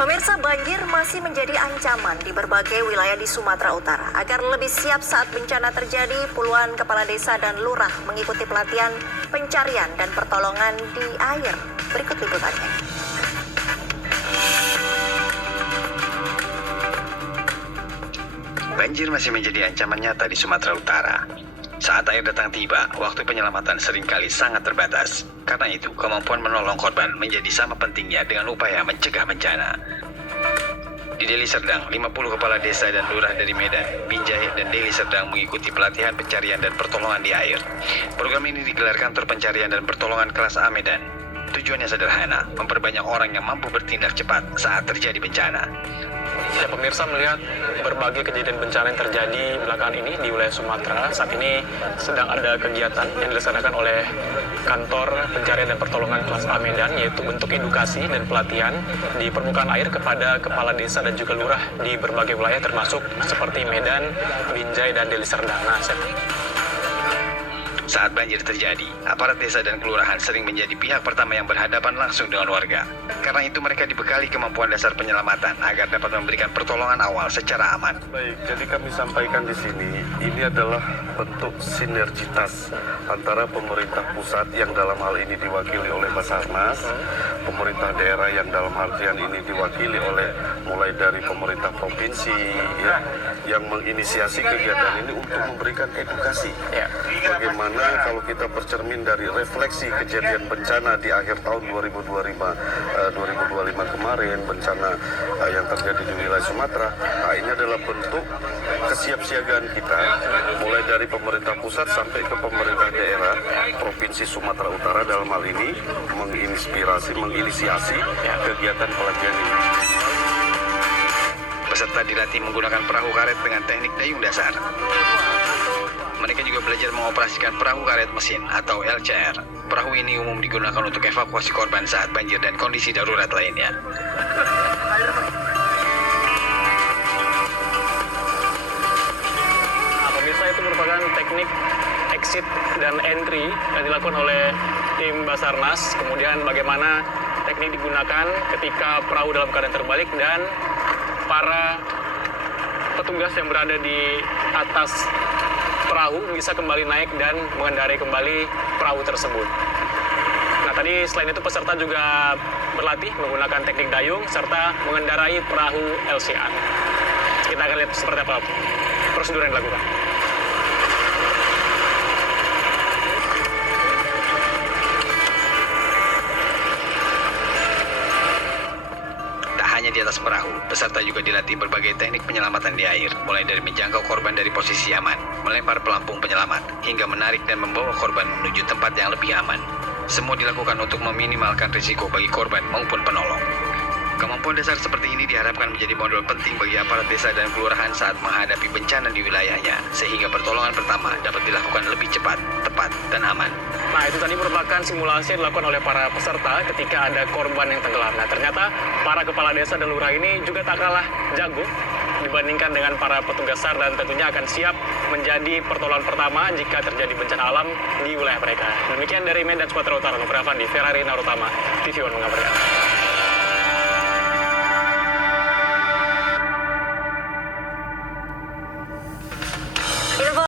Pemirsa, banjir masih menjadi ancaman di berbagai wilayah di Sumatera Utara. Agar lebih siap saat bencana terjadi, puluhan kepala desa dan lurah mengikuti pelatihan pencarian dan pertolongan di air. Berikut liputannya. Banjir masih menjadi ancaman nyata di Sumatera Utara. Saat air datang tiba, waktu penyelamatan seringkali sangat terbatas. Karena itu, kemampuan menolong korban menjadi sama pentingnya dengan upaya mencegah bencana. Di Deli Serdang, 50 kepala desa dan lurah dari Medan, Binjai, dan Deli Serdang mengikuti pelatihan pencarian dan pertolongan di air. Program ini digelar Kantor Pencarian dan Pertolongan Kelas A Medan. Tujuannya sederhana, memperbanyak orang yang mampu bertindak cepat saat terjadi bencana. Ya, pemirsa, melihat berbagai kejadian bencana yang terjadi belakangan ini di wilayah Sumatera, saat ini sedang ada kegiatan yang dilaksanakan oleh Kantor Pencarian dan Pertolongan Kelas A Medan, yaitu bentuk edukasi dan pelatihan di permukaan air kepada kepala desa dan juga lurah di berbagai wilayah termasuk seperti Medan, Binjai, dan Deli Serdang. Saat banjir terjadi, aparat desa dan kelurahan sering menjadi pihak pertama yang berhadapan langsung dengan warga. Karena itu mereka dibekali kemampuan dasar penyelamatan agar dapat memberikan pertolongan awal secara aman. Baik, jadi kami sampaikan di sini, ini adalah bentuk sinergitas antara pemerintah pusat yang dalam hal ini diwakili oleh Basarnas, pemerintah daerah yang dalam artian ini diwakili oleh mulai dari pemerintah provinsi, ya, yang menginisiasi kegiatan ini untuk memberikan edukasi. Bagaimana kalau kita bercermin dari refleksi kejadian bencana di akhir tahun 2025 kemarin, bencana yang terjadi di wilayah Sumatera, nah ini adalah bentuk kesiapsiagaan kita, mulai dari pemerintah pusat sampai ke pemerintah daerah, Provinsi Sumatera Utara dalam hal ini, menginisiasi kegiatan pelatihan ini. Peserta dilatih menggunakan perahu karet dengan teknik dayung dasar. Mereka juga belajar mengoperasikan perahu karet mesin atau LCR. Perahu ini umum digunakan untuk evakuasi korban saat banjir dan kondisi darurat lainnya. Nah, pemirsa, itu merupakan teknik exit dan entry yang dilakukan oleh tim Basarnas. Kemudian bagaimana teknik digunakan ketika perahu dalam keadaan terbalik dan para petugas yang berada di atas perahu bisa kembali naik dan mengendarai kembali perahu tersebut. Nah, tadi selain itu peserta juga berlatih menggunakan teknik dayung serta mengendarai perahu LCR. Kita akan lihat seperti apa prosedur yang dilakukan. Di atas perahu, peserta juga dilatih berbagai teknik penyelamatan di air, mulai dari menjangkau korban dari posisi aman, melempar pelampung penyelamat, hingga menarik dan membawa korban menuju tempat yang lebih aman. Semua dilakukan untuk meminimalkan risiko bagi korban maupun penolong. Kemampuan dasar seperti ini diharapkan menjadi modal penting bagi aparat desa dan kelurahan saat menghadapi bencana di wilayahnya, sehingga pertolongan pertama dapat dilakukan lebih cepat, tepat, dan aman. Nah, itu tadi merupakan simulasi yang dilakukan oleh para peserta ketika ada korban yang tenggelam. Nah, ternyata para kepala desa dan lurah ini juga tak kalah jago dibandingkan dengan para petugas SAR dan tentunya akan siap menjadi pertolongan pertama jika terjadi bencana alam di wilayah mereka. Demikian dari Medan, Sumatera Utara, Nopri Afandi, Ferrari Narutama, TV One mengabarkan.